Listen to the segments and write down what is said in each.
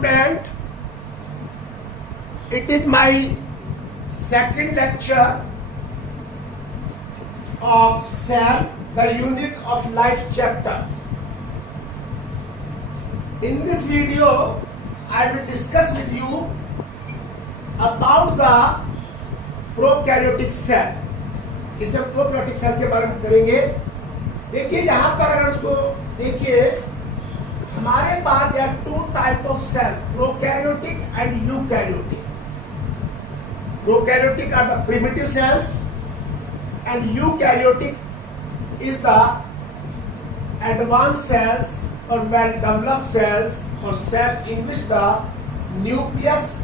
student, it is my second lecture of cell, the unit of life chapter. In this video, I will discuss with you about the prokaryotic cell. इसे prokaryotic cell के बारे में करेंगे. देखिए यहाँ पर अगर उसको देखिए, हमारे पास there are two type of cells, prokaryotic and eukaryotic. Prokaryotic are the primitive cells and eukaryotic is the advanced cells or well developed cells or cell in which the nucleus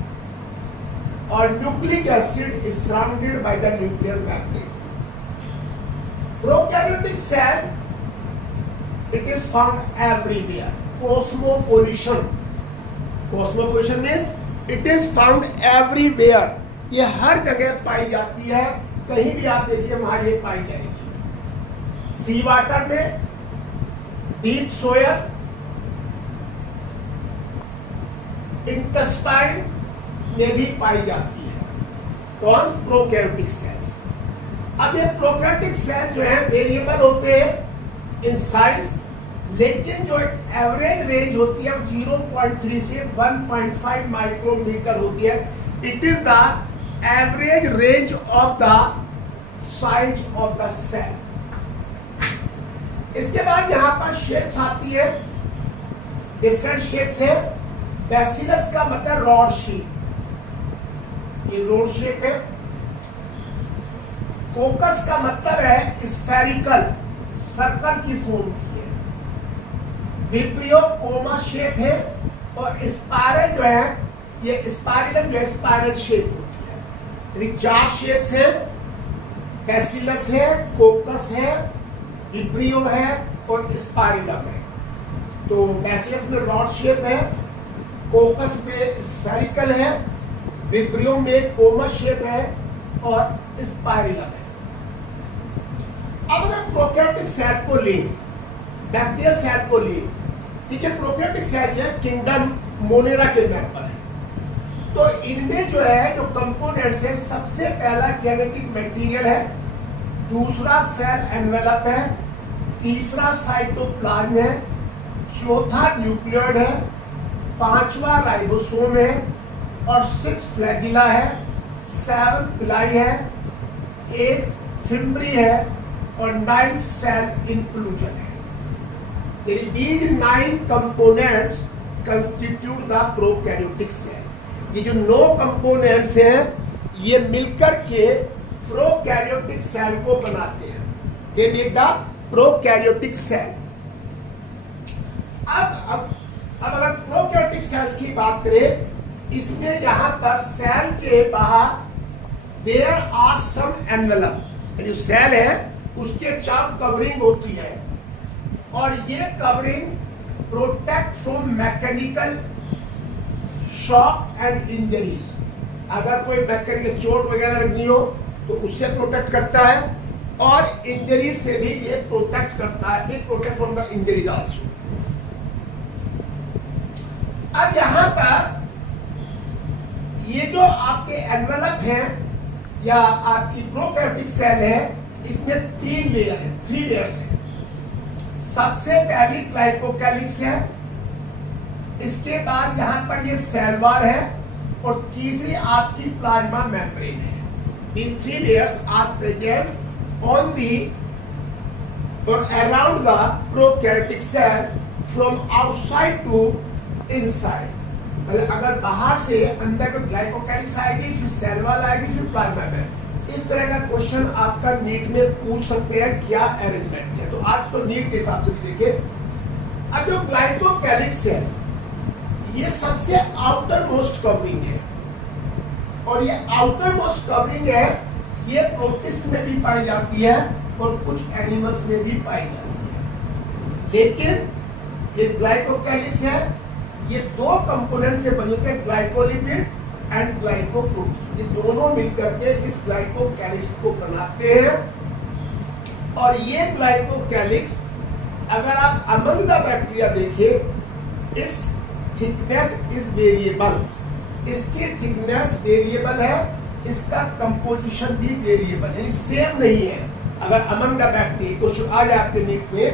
or nucleic acid is surrounded by the nuclear membrane. Prokaryotic cell, it is found everywhere. Cosmopolitan. Cosmopolitan means it is found everywhere. ये हर जगह पाई जाती है. कहीं भी आप देखिए वहां ये पाई जाएगी. सी वाटर में, डीप सोयल, इंटेस्टाइन में भी पाई जाती है. कौन? Prokaryotic cells. अब ये प्रोकैरियोटिक सेल जो है वेरिएबल होते हैं इन साइज, लेकिन जो एक एवरेज रेंज होती है 0.3 से 1.5 माइक्रोमीटर होती है. It is the average range of the size of the cell. इसके बाद यहां पर शेप्स आती है, डिफरेंट शेप्स है. बैसिलस का मतलब रॉड शेप, ये रॉड शेप है. कोकस का मतलब है स्फेरिकल, सर्कल की फॉर्म की है. विब्रियो कोमा शेप है. और स्पाइरल जो है, ये स्पाइरल जो है स्पाइरल शेप होती है. यानी चार शेप्स है. बैसिलस है, कोकस है, विब्रियो है और स्पाइरलम है. तो बैसिलस में रॉड शेप है, कोकस में स्फेरिकल है, विब्रियो में कोमा शेप है और स्पाइरलम है. अब अगर प्रोकैरियोटिक सेल को ले, बैक्टीरियल सेल को ले, ठीक है, प्रोकैरियोटिक सेल जो है किंगडम मोनेरा के मेंबर है. तो इनमें जो है जो कंपोनेंट्स है, सबसे पहला जेनेटिक मटेरियल है, दूसरा सेल एनवेलप है, तीसरा साइटोप्लाज्म है, चौथा न्यूक्लियोइड है, पांचवा राइबोसोम है और 6 फ्लैजिला है, 7 पिलाई है, 8 फिम्ब्री है और 9 सेल इंक्लूजन है. These 9 components constitute the prokaryotic cell. ये जो 9 components हैं, ये मिलकर के प्रोकैरियोटिक सेल को बनाते हैं. They make the prokaryotic cell. अब अगर प्रोकैरियोटिक सेल्स की बात करें, इसमें यहाँ पर सेल के बाहर देयर आर सम एनवेलप, जो सेल है उसके चार कवरिंग होती है और ये covering protect from mechanical shock and injuries. अगर कोई मैकेनिकल चोट वगैरह लगनी हो तो उससे प्रोटेक्ट करता है और इंजरीज से भी ये प्रोटेक्ट करता है. It protect from the injuries also. अब यहां पर ये जो आपके एनवेलप है या आपकी प्रोकैरियोटिक सेल है, इसमें 3 लेयर है, 3 लेयर्स है. सबसे पहली ग्लाइकोकैलिक्स है, इसके बाद यहां पर ये सेल वॉल है और तीसरी आपकी प्लाज्मा मेम्ब्रेन है. These 3 layers are present on the or around the prokaryotic cell from outside to inside. मतलब अगर बाहर से अंदर को ग्लाइकोकैलिक्स आएगी, फिर सेल वॉल आएगी, फिर प्लाज्मा मेम्ब्रेन. इस तरह का क्वेश्चन आपका नीट में पूछ सकते हैं क्या अरेंजमेंट है. तो आज तो नीट के हिसाब से भी देखिए. अब जो ग्लाइकोकैलिक्स है, ये सबसे आउटर मोस्ट कवरिंग है और ये आउटर मोस्ट कवरिंग है, ये प्रोटिस्ट में भी पाई जाती है और कुछ एनिमल्स में भी पाई जाती है. लेकिन ये ग्लाइकोकैलिक्स है, ये 2 कंपोनेंट से बने थे, ग्लाइकोलिपिड एंड ग्लाइकोप्रोटीन. ये दोनों मिलकर के इस ग्लाइकोकैलिक्स को बनाते हैं. और ये ग्लाइकोकैलिक्स अगर आप अमंग द बैक्टीरिया देखिए, इट्स थिकनेस इज वेरिएबल, इसकी थिकनेस वेरिएबल है, इसका कंपोजिशन भी वेरिएबल है, सेम नहीं है। अगर अमंग द बैक्टीरिया क्वेश्चन आ जाए आपके नीट में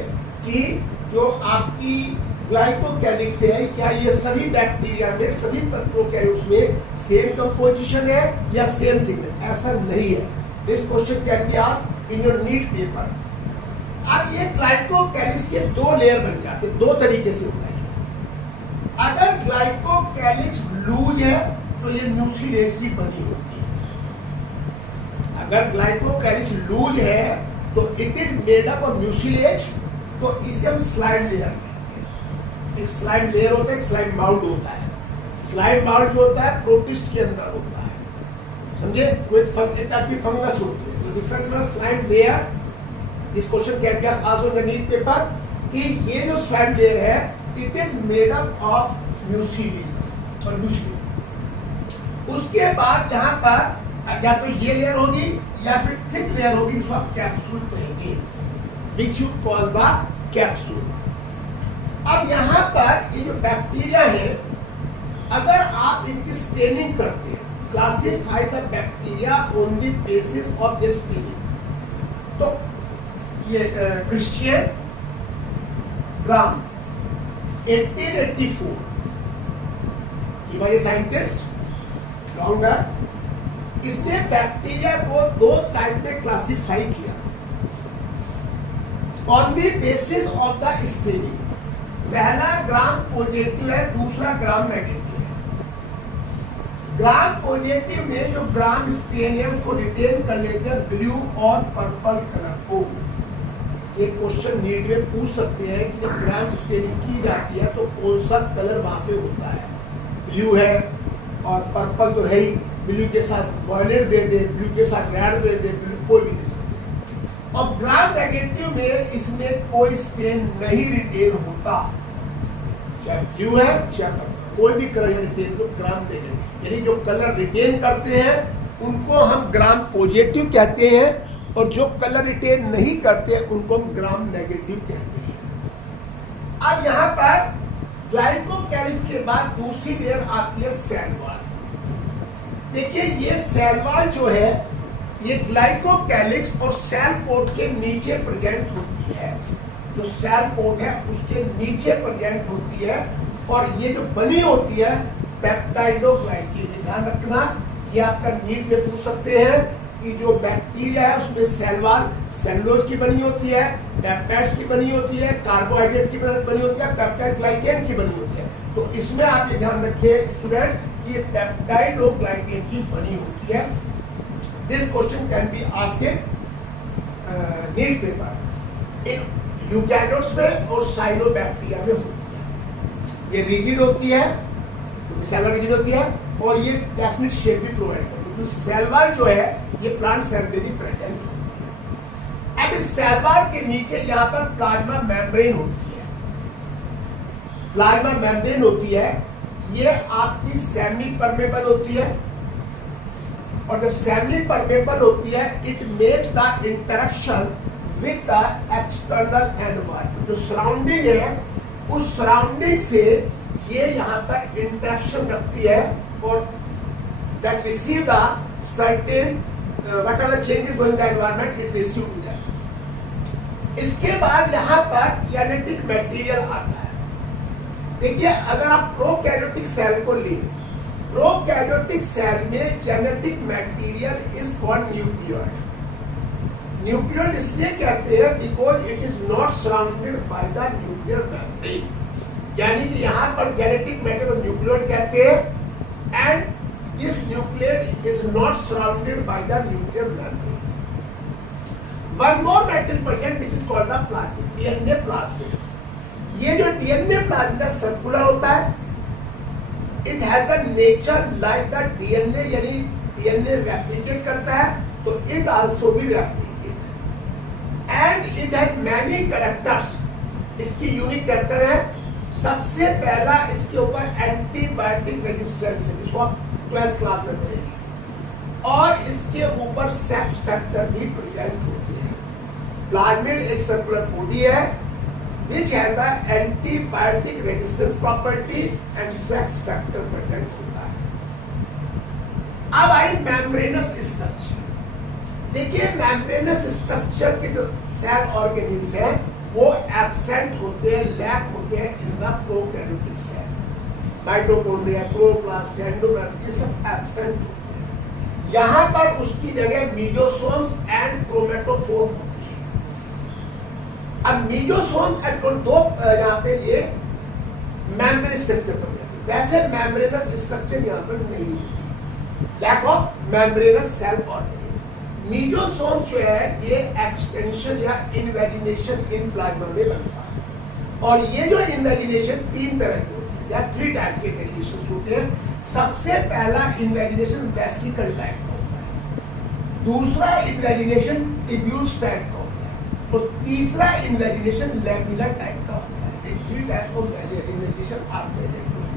कि जो आपकी ग्लाइकोकैलिक्स है, क्या ये सभी बैक्टीरिया में, सभी प्रोकैरियोट्स में सेम कंपोजिशन है या सेम थिकनेस? ऐसा नहीं है। This question can be asked in your NEET paper. अब ये ग्लाइकोकैलिक्स के दो लेयर बन जाते हैं, दो तरीके से होता है। अगर ग्लाइकोकैलिक्स लूज है तो ये म्यूसिलेज की बनी होती है। अगर ग्लाइकोकैलिक्स लूज है तो it is made up of mucilage, तो इसे हम स्लाइड लेयर कहते हैं। एक स्लाइड लेयर होता है, एक स्लाइड माउंट होता है। स्लाइड माउंट जो होता है प्रोटिस्ट के अंदर होता है, समझे? कोई टाइप की फंगस होती है। तो डिफरेंस में slime layer, this question can be asked also in the NEET paper कि ये जो स्लाइड लेयर है it is made up of mucilage और म्यूसिलेज। उसके बाद यहाँ पर या तो ये लेयर होगी या फिर थिक लेयर होगी, जिसको आप कैप्सूल कहेंगे, which you call the capsule. अब यहाँ पर ये जो बैक्टीरिया है, अगर आप इनकी स्टेनिंग करते हैं, classify the bacteria on the basis of their staining, तो ये Christian gram 1884, he was a scientist, longer, इसने बैक्टीरिया को दो टाइप में क्लासिफाई किया on the basis of the staining. पहला ग्राम पॉजिटिव है, दूसरा ग्राम नेगेटिव है। ग्राम पॉजिटिव में जो ग्राम स्टेन है उसको रिटेन कर लेते हैं ब्लू और पर्पल कलर को। एक क्वेश्चन नीट में पूछ सकते हैं कि जब ग्राम स्टेनिंग की जाती है तो कौन सा कलर वहां पे होता है? ब्लू है और पर्पल तो है ही, ब्लू के साथ वॉयलेट दे दे, ब्लू के साथ रेड दे दे, ब्लू कोई भी दे सकते हैं। और ग्राम नेगेटिव में इसमें कोई स्टेन नहीं रिटेन होता, चाहे ब्लू है चाहे पर्पल, कोई भी कलर रिटेन तो ग्राम नेगेटिव, यानी जो कलर रिटेन करते हैं उनको हम ग्राम पॉजिटिव कहते हैं और जो कलर रिटेन नहीं करते उनको हम ग्राम नेगेटिव कहते हैं। अब यहाँ पर ग्लाइकोकैलिक्स के बाद दूसरी लेयर आती है सेल वॉल। देखिए ये सेल वॉल जो है ये ग्लाइकोकैलिक्स और सेल कोट के नीचे प्रेजेंट होती है। जो सेल कोट है उसके नीचे प्रेजेंट होती है और ये जो बनी होती है पेप्टाइडोग्लाइकेन। ध्यान रखना, ये आपका नीट में पूछ सकते हैं कि जो बैक्टीरिया है उसमें सेल वॉल सेलुलोज की बनी होती है, पेप्टाइड्स की बनी होती है, कार्बोहाइड्रेट की बनी होती है, पेप्टाइड ग्लाइकेन की बनी होती है। तो इसमें आप ये ध्यान रखिए स्टूडेंट, ये पेप्टाइडोग्लाइकेन की बनी होती है। This question can be asked in NEET paper. In eukaryotes में और साइनोबैक्टीरिया में होती है। ये रिजिड होती है क्योंकि सेल वॉल रिजिड होती है और ये डेफिनेट शेप भी प्रोवाइड करती है। तो सेल वॉल जो है ये प्लांट सेल में भी प्रेजेंट होती है। अब इस सेल वॉल के नीचे यहाँ पर प्लाज्मा मेम्ब्रेन होती है। प्लाज्मा मेम्ब्रेन होती है, ये आपकी सेमी परमेबल होती है और जब सेमी परमेबल होती है it makes the interaction with the external environment. जो सराउंडिंग है उस सराउंडिंग से ये यहाँ पर इंटरेक्शन रखती है और that receive the certain whatever changes going in the environment it receive that। इसके बाद यहाँ पर जेनेटिक मटेरियल आता है। देखिए अगर आप प्रोकैरियोटिक सेल को लें, प्रोकैरियोटिक सेल में genetic material is called nucleoid. Nucleoid इसलिए कहते हैं because it is not surrounded by the nuclear membrane, यानी कि यहाँ पर जेनेटिक मटेरियल न्यूक्लियोइड कहते हैं and this nucleate is not surrounded by the nuclear membrane। One more metal present which is called the plasmid, DNA plasmid। ये जो DNA plasmid circular होता है, it has the nature like the DNA, यानी DNA replicate करता है तो it also भी replicate and it has many characters। इसकी यूनिक कैरेक्टर है, सबसे पहला इसके ऊपर एंटीबायोटिक रेजिस्टेंस है, जिसको आप 12th क्लास में पढ़ेंगे, और इसके ऊपर सेक्स फैक्टर भी प्रेजेंट होते हैं। प्लाज्मिड एक सर्कुलर बॉडी है which has the antibiotic resistance property and sex factor present होता है। अब आई मेम्ब्रेनस स्ट्रक्चर। देखिए मेम्ब्रेनस स्ट्रक्चर के जो सेल ऑर्गेनिल्स हैं वो एब्सेंट होते हैं, लैक होते हैं in the prokaryotic cell. Mitochondria, chloroplast, endoplasm ये सब एब्सेंट होते हैं। यहाँ पर उसकी जगह मीजोसोम्स एंड क्रोमेटोफोर होती है। अब मीजोसोम्स एंड दो यहाँ पे ये मेम्ब्रेन स्ट्रक्चर बन जाती है। वैसे मेम्ब्रेनस स्ट्रक्चर यहाँ पर नहीं होती, lack of membranous cell organelles. Mesosome जो है ये एक्सटेंशन या इन्वेलिनेशन इन प्लाज्मा में बनता है। और ये जो इन्वेलिनेशन तीन तरह की होती है, या 3 टाइप के इन्वेलिनेशन होते हैं। सबसे पहला इन्वेलिनेशन वेसिकल टाइप का होता है, दूसरा इन्वेलिनेशन ट्यूब्यूल्स टाइप का होता है, और तीसरा इन्वेलिनेशन लैमिनर टाइप का होता है। ये 3 टाइप ऑफ इन्वेलिनेशन आप देखते हैं।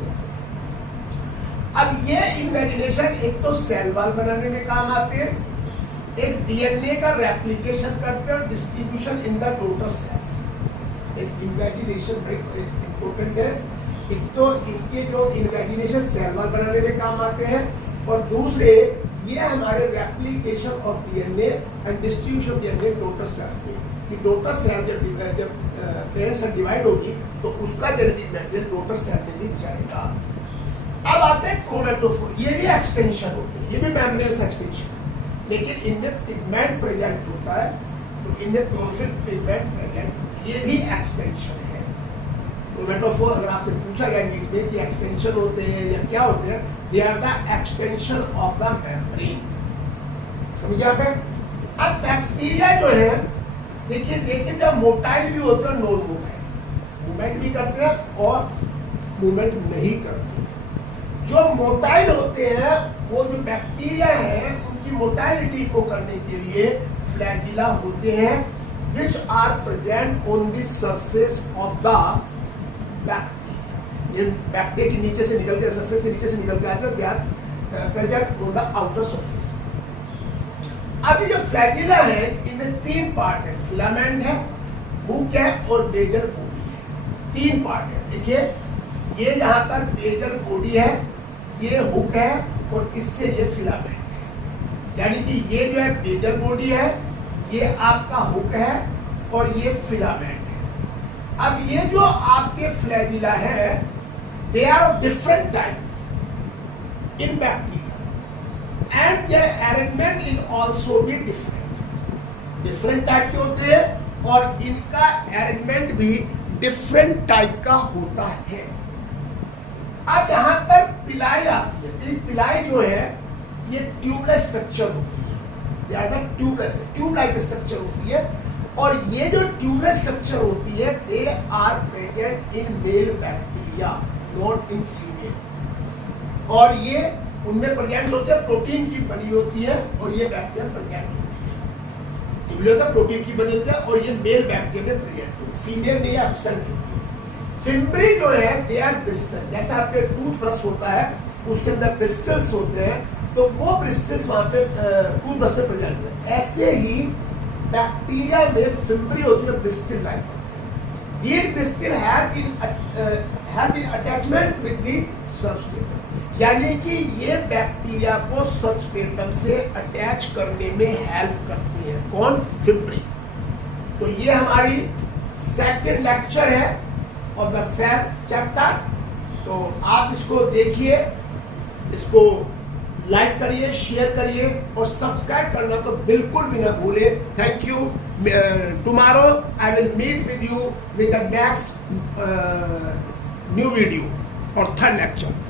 अब ये इन्वेलिनेशन एक तो सेल वॉल बनाने में काम आते हैं, एक डीएनए का रेप्लिकेशन करते हैं और distribution in the total cells. एक इन्वेलिनेशन इंपॉर्टेंट है। एक तो इनके जो इन्वेलिनेशन सेल वॉल बनाने में काम आते हैं, और दूसरे ये हमारे replication of DNA and distribution DNA total cells में, कि टोटल सेल जब पेरेंट्स से डिवाइड होगी तो उसका जेनेटिक मटेरियल टोटल सेल में भी जाएगा। अब आते हैं क्रोमेटोफोर। ये भी एक्सटेंशन होते हैं, ये भी मेम्ब्रेनस एक्सटेंशन है, लेकिन इनमें पिगमेंट प्रेजेंट होता है, तो इनमें क्लोरोफिल पिगमेंट प्रेजेंट, ये भी एक्सटेंशन है। क्रोमेटोफोर अगर आपसे पूछा गया नीट में कि एक्सटेंशन होते हैं या क्या होते हैं, they are the extension of the membrane. समझ आप? अब बैक्टीरिया जो है देखिए जब मोटाइल भी होता है, नॉन मोटाइल मूवमेंट भी करते हैं और मूवमेंट नहीं करते। जो मोटाइल होते हैं वो जो बैक्टीरिया है उनकी मोटाइलिटी को करने के लिए फ्लैजिला होते हैं, which are present on the surface of the bacteria। Bacteria के नीचे से निकल के सरफेस के नीचे से निकल के आते हैं, they are present on the outer surface। अभी जो फ्लैजिला है इनमें 3 पार्ट है, फिलामेंट है, हुक है और बेजल बॉडी है। 3 पार्ट है। देखिए ये यहाँ पर बेजल बॉडी है, ये हुक है और इससे ये फिलामेंट है। यानी कि ये जो है बेजल बॉडी है, ये आपका हुक है और ये फिलामेंट है। अब ये जो आपके फ्लैजिला है, they are of different type in bacteria and their arrangement is also भी डिफरेंट टाइप के होते हैं और इनका अरेंजमेंट भी डिफरेंट टाइप का होता है। अब यहाँ पर पिलाई आती है। पिलाई जो है ये ट्यूबलेस स्ट्रक्चर होती है, ज्यादा ट्यूबलेस ट्यूब लाइक स्ट्रक्चर होती है, और ये जो ट्यूबलेस स्ट्रक्चर होती है they are present in male bacteria not in female. और ये उनमें प्रेजेंट होते हैं, प्रोटीन की बनी होती है, और ये बैक्टीरिया प्रेजेंट होती है। ट्यूबलेस प्रोटीन की बनी होती है और ये मेल बैक्टीरिया में प्रेजेंट होती है, फीमेल में एब्सेंट होती है। फिम्बरी जो है दे आर ब्रिस्टल। जैसा आपके टूथब्रश होता है उसके अंदर ब्रिस्टल्स होते हैं, तो वो ब्रिस्टल्स वहां पे टूथब्रश में प्रेजेंट होते हैं। ऐसे ही बैक्टीरिया में फिम्बरी होती है, ब्रिस्टल लाइक होते हैं। ये Bristol have in attachment with the substratum, यानी कि ये बैक्टीरिया को सबस्ट्रेटम से अटैच करने में हेल्प करती है। कौन? फिम्बरी। तो ये हमारी सेकंड लेक्चर है और द सेल चैप्टर। तो आप इसको देखिए, इसको लाइक करिए, शेयर करिए और सब्सक्राइब करना तो बिल्कुल भी ना भूले। Thank you. Tomorrow I will meet with you with the next new video और 3rd लेक्चर।